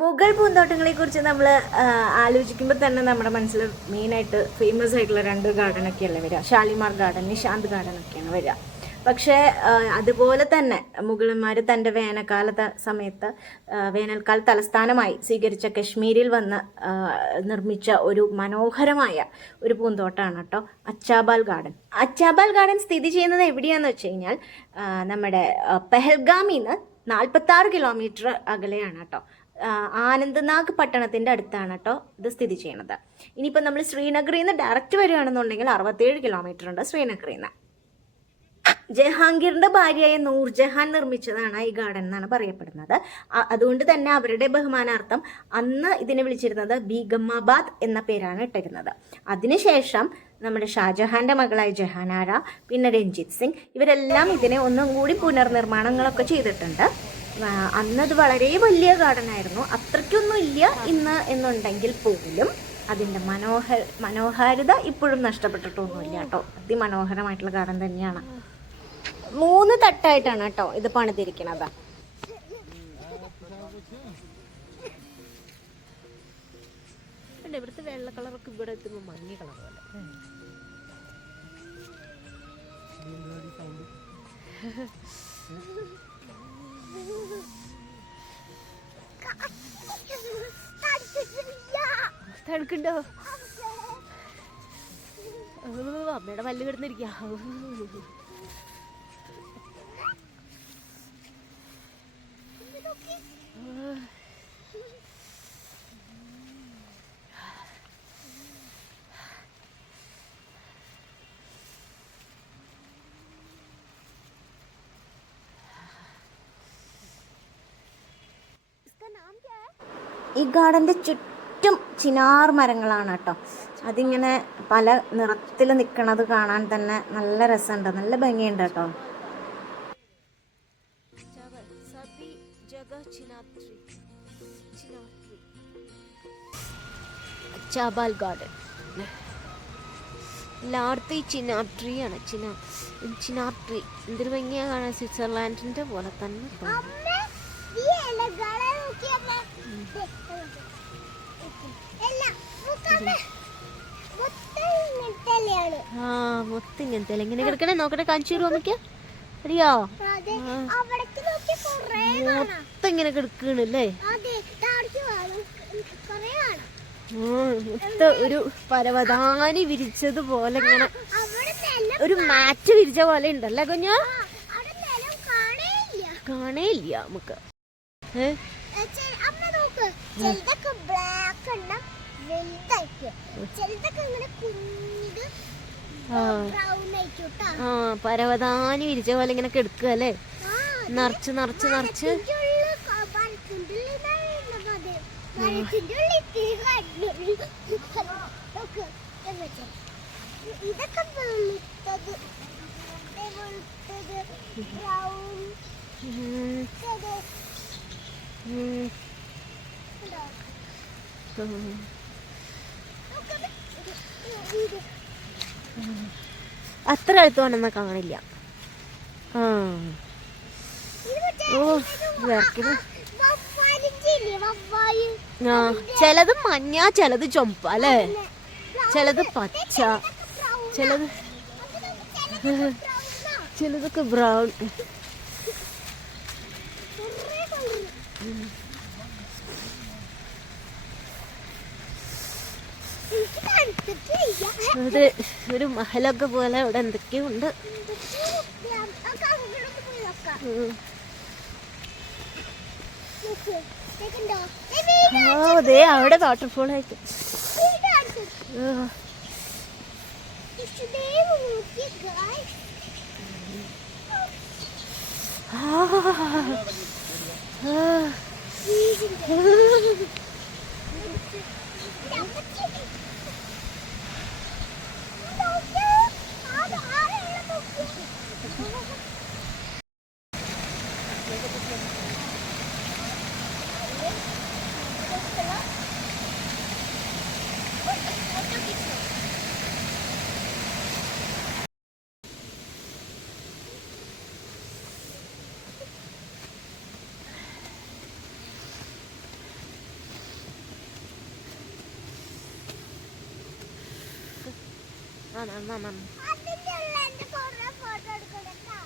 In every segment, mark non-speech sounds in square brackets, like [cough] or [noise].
മുഗൾ പൂന്തോട്ടങ്ങളെ കുറിച്ച് നമ്മൾ ആലോചിക്കുമ്പോൾ തന്നെ നമ്മുടെ മനസ്സിൽ മെയിനായിട്ട് ഫേമസ് ആയിട്ടുള്ള രണ്ട് ഗാർഡനൊക്കെയല്ലേ വരിക. ഷാലിമാർ ഗാർഡൻ നിശാന്ത് ഗാർഡൻ ഒക്കെയാണ് വരിക. പക്ഷേ അതുപോലെ തന്നെ മുഗളന്മാർ തന്റെ വേനൽക്കാലത്തെ സമയത്ത് വേനൽക്കാല തലസ്ഥാനമായി സ്വീകരിച്ച കശ്മീരിൽ വന്ന് നിർമ്മിച്ച ഒരു മനോഹരമായ ഒരു പൂന്തോട്ടമാണ് കേട്ടോ അച്ചാബാൽ ഗാർഡൻ. അച്ചാബാൽ ഗാർഡൻ സ്ഥിതി ചെയ്യുന്നത് എവിടെയാണെന്ന് വെച്ച് കഴിഞ്ഞാൽ നമ്മുടെ പെഹൽഗാമിൽ നിന്ന് നാൽപ്പത്തി ആറ് കിലോമീറ്റർ അകലെയാണ് കേട്ടോ. ആനന്ദ്നാഗ് പട്ടണത്തിന്റെ അടുത്താണ് കേട്ടോ ഇത് സ്ഥിതി ചെയ്യുന്നത്. ഇനിയിപ്പോൾ നമ്മൾ ശ്രീനഗറിൽ നിന്ന് ഡയറക്റ്റ് വരികയാണെന്നുണ്ടെങ്കിൽ അറുപത്തേഴ് കിലോമീറ്റർ ഉണ്ട് ശ്രീനഗറിൽ നിന്ന് ജഹാംഗീറിന്റെ ഭാര്യയായ നൂർജഹാൻ നിർമ്മിച്ചതാണ് ഈ ഗാർഡൻ എന്നാണ് പറയപ്പെടുന്നത്. അതുകൊണ്ട് തന്നെ അവരുടെ ബഹുമാനാർത്ഥം അന്ന് ഇതിനെ വിളിച്ചിരുന്നത് ബീഗമ്മാബാദ് എന്ന പേരാണ് ഇട്ടിരുന്നത്. അതിനുശേഷം നമ്മുടെ ഷാജഹാന്റെ മകളായ ജഹാനാര പിന്നെ രഞ്ജിത് സിംഗ് ഇവരെല്ലാം ഇതിനെ ഒന്നും കൂടി പുനർനിർമ്മാണങ്ങളൊക്കെ ചെയ്തിട്ടുണ്ട്. അന്നത് വളരെ വലിയ ഗാർഡൻ ആയിരുന്നു. അത്രയ്ക്കൊന്നും ഇല്ല ഇന്ന് എന്നുണ്ടെങ്കിൽ പോലും അതിന്റെ മനോഹര മനോഹാരിത ഇപ്പോഴും നഷ്ടപ്പെട്ടിട്ടൊന്നുമില്ല കേട്ടോ. അതിമനോഹരമായിട്ടുള്ള ഗാർഡൻ തന്നെയാണ്. മൂന്ന് തട്ടായിട്ടാണ് കേട്ടോ ഇത് പണിതിരിക്കണത്. ഇവിടുത്തെ വെള്ള കളറൊക്കെ ഇവിടെ എത്തുമ്പോൾ മഞ്ഞ കളർ പോലെ. തണുക്കുണ്ടോ? [laughs] അമ്മയുടെ പല്ല് കിടന്നിരിക്ക. ഈ ഗാർഡന്റെ ചുറ്റും ചിനാർ മരങ്ങളാണ് കേട്ടോ. അതിങ്ങനെ പല നിറത്തിൽ നിൽക്കണത് കാണാൻ തന്നെ നല്ല രസമുണ്ട്. നല്ല ഭംഗിയുണ്ട് കേട്ടോ. ചാബാൽ ഗാർഡൻ ലാർത്തി ചിനാർ ട്രീ ആണ്. ചിനാ ചിനാബ് ട്രീ എന്തൊരു ഭംഗിയാണ് കാണാൻ സ്വിറ്റ്സർലാൻഡിന്റെ പോലെ തന്നെ. ആ മൊത്തം ഇങ്ങനത്തെ? ഇങ്ങനെ കിടക്കണേ. നോക്കട്ടെ കാഞ്ചൂർ വന്നിക്ക അറിയോ? മൊത്തം ഇങ്ങനെ കിടക്കണല്ലേ? മൊത്തം ഒരു പരവതാനി വിരിച്ചതുപോലെ ഇങ്ങനെ ഒരു മാറ്റ് വിരിച്ച പോലെ ഉണ്ടല്ലേ കുഞ്ഞു? കാണേയില്ല നമുക്ക്. ആ. പരവതാനി വിരിച്ച പോലെ ഇങ്ങനെ കെടുക്കുക അല്ലേ നിറച്ച് നിറച്ച് നിറച്ച്. അത്ര അടുത്ത് വന്നെന്നാ കാണില്ല ആ. ഓ വിറക്കുന്നു ആ ചിലത് മഞ്ഞ ചിലത് ചൊമ്പ അല്ലേ? ചിലത് പച്ച. ചിലത് ചിലതൊക്കെ [laughs] ബ്രൗൺ അത് ഒരു മഹലൊക്കെ പോലെ ഇവിടെ എന്തൊക്കെയുണ്ട്? ഉണ്ട് ആ അതെ അവിടെ വാട്ടർഫോൾ ആയിട്ട് ആ,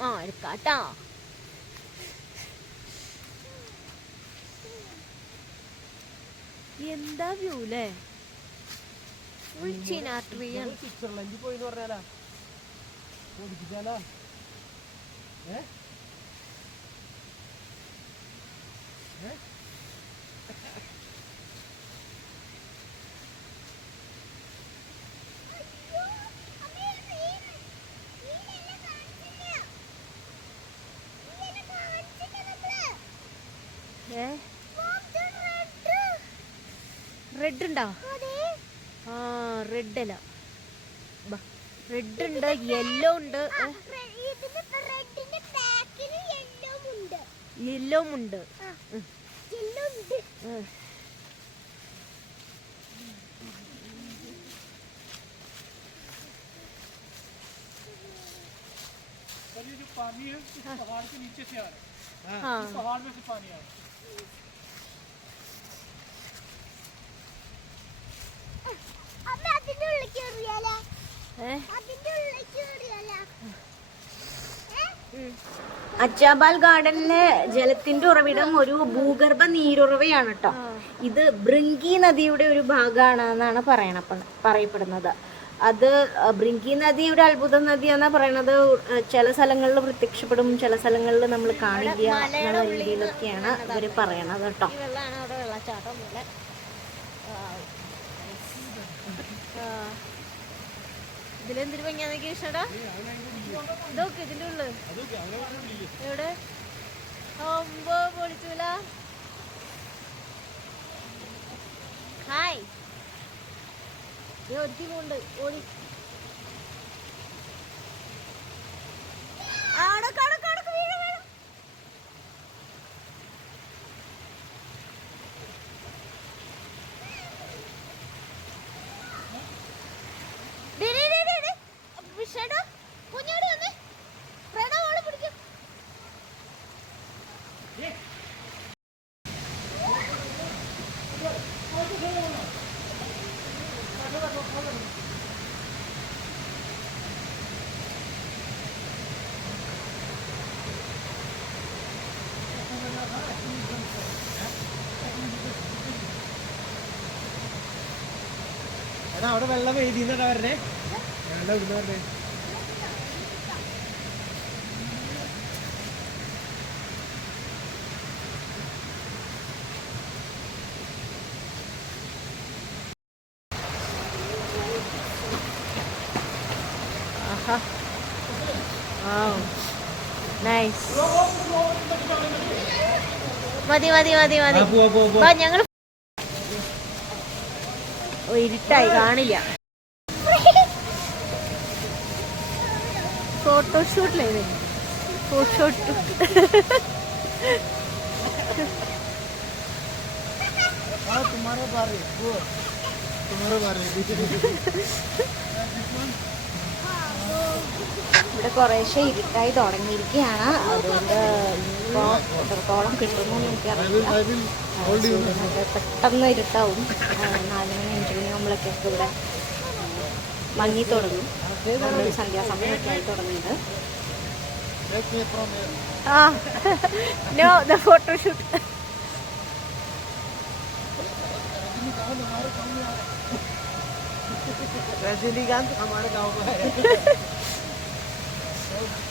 ആ എടുക്കാട്ടോ. എന്താ വ്യൂ അല്ലേ ഫുൾ ചിനാർ ട്രീ സ്വിറ്റ്സർലൻഡിൽ പോയി എന്ന് പറഞ്ഞാലാ? ഓടിപ്പിച്ചാലോ? ഏ? ഏ? റെഡ് റെഡ് ഉണ്ടോ അതെ ആ റെഡ് അല്ല റെഡ് ഉണ്ട് യെല്ലോ ഉണ്ട് ഇതിന്റെ റെഡിന്റെ പാക്കിന് യെല്ലോ ഉണ്ട് യെല്ലോ ഉണ്ട് യെല്ലോ ഉണ്ട് ഉം. और ये जो पानी है इस पहाड़ के नीचे से आ रहा है हाँ इस पहाड़ में से पानी आ रहा है അച്ചാബാൽ ഗാർഡനിലെ ജലത്തിന്റെ ഉറവിടം ഒരു ഭൂഗർഭ നീരുറവയാണ് കേട്ടോ ഇത് ബ്രിങ്കി നദിയുടെ ഒരു ഭാഗമാണ് എന്നാണ് പറയണ പറയപ്പെടുന്നത്. അത് ബ്രിങ്കി നദിയുടെ അത്ഭുത നദി എന്നാ പറയണത് ചില സ്ഥലങ്ങളിൽ പ്രത്യക്ഷപ്പെടും ചില സ്ഥലങ്ങളിൽ നമ്മൾ കാണില്ല എന്നുള്ള രീതിയിലൊക്കെയാണ് അവർ പറയണത് കേട്ടോ ഈ വെള്ളമാണ് അവിടെ വെള്ളച്ചാട്ടം പോലെ ഇതിലെന്തൊരു ഭംഗിയാന്നൊക്കെ ഇഷ്ടടാ ഇതൊക്കെ ഇതിന്റെ ഉള്ളു. എവിടെ? ഒമ്പോ പൊളിച്ചൂല. ഹായ്. ഒരുത്തി കൊണ്ട് ഓടി. എടാ അവിടെ വെള്ളം എഴുതിന്നാ വരണേ. വെള്ളം ഇവിടുന്ന് വരണേ. ആഹാ. Wow. Nice. മതി മതി മതി മതി പോവാ പോവാ പോവാ വാ ഞങ്ങൾ ഓ ഇരുട്ടായി കാണില്ല ഫോട്ടോഷൂട്ടിലേ ഫോട്ടോഷൂട്ട് हाँ तुम्हारे बारे वो तुम्हारे बारे ഇവിടെ കുറേശ്ശെ ഇരുട്ടായി തുടങ്ങിയിരിക്കുകയാണ്. അതുകൊണ്ട് ഇപ്പോൾ എത്രത്തോളം കിട്ടുമെന്ന് എനിക്കറിയില്ല. പെട്ടെന്ന് ഇരുട്ടാവും. നാല് മണി അഞ്ച് മണിയാകുമ്പോഴൊക്കെ ഇവിടെ മങ്ങി തുടങ്ങും. അതുകൊണ്ട് സന്ധ്യാസമയമൊക്കെ ആയി തുടങ്ങിയത്. ആ നോ ദ ഫോട്ടോഷൂട്ട് रजनीकांत हमारे गांव का है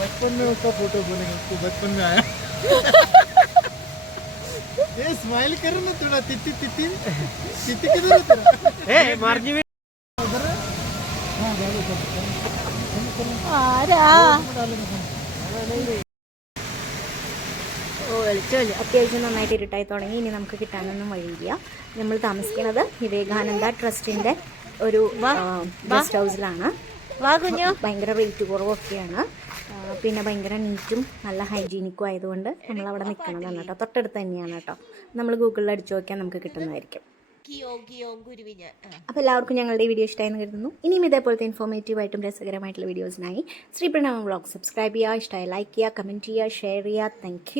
बचपन में उसका फोटो बोलेंगे उसको बचपन में आया ये स्माइल कर ना थोड़ा तित्ती तित्ती तित्ती किधर है तेरा ए मारनी में उधर है हाँ डालो सब ആരാ डालो ഓ വെളിച്ചമില്ല അത്യാവശ്യം നന്നായിട്ട് ഇരുട്ടായി തുടങ്ങി ഇനി നമുക്ക് കിട്ടാനൊന്നും വഴിയില്ല നമ്മൾ താമസിക്കുന്നത് വിവേകാനന്ദ ട്രസ്റ്റിൻ്റെ ഒരു ഗസ്റ്റ് ഹൗസിലാണ് ഭയങ്കര റേറ്റ് കുറവൊക്കെയാണ്. പിന്നെ ഭയങ്കര നീറ്റും നല്ല ഹൈജീനിക്കും ആയതുകൊണ്ട് നമ്മൾ അവിടെ നിൽക്കണതാണ് കേട്ടോ. തൊട്ടടുത്ത് തന്നെയാണ് കേട്ടോ. നമ്മൾ ഗൂഗിളിൽ അടിച്ചു നോക്കിയാൽ നമുക്ക് കിട്ടുന്നതായിരിക്കും. അപ്പോൾ എല്ലാവർക്കും ഞങ്ങളുടെ ഈ വീഡിയോ ഇഷ്ടമായെന്ന് കരുതുന്നു. ഇനിയും ഇതേപോലത്തെ ഇൻഫോർമേറ്റീവ് ആയിട്ടും രസകരമായിട്ടുള്ള വീഡിയോസിനായി ശ്രീ പ്രണാമം വ്ളോഗ് സബ്സ്ക്രൈബ് ചെയ്യുക ഇഷ്ടമായി ലൈക്ക് ചെയ്യുക കമന്റ് ചെയ്യുക ഷെയർ ചെയ്യുക. താങ്ക്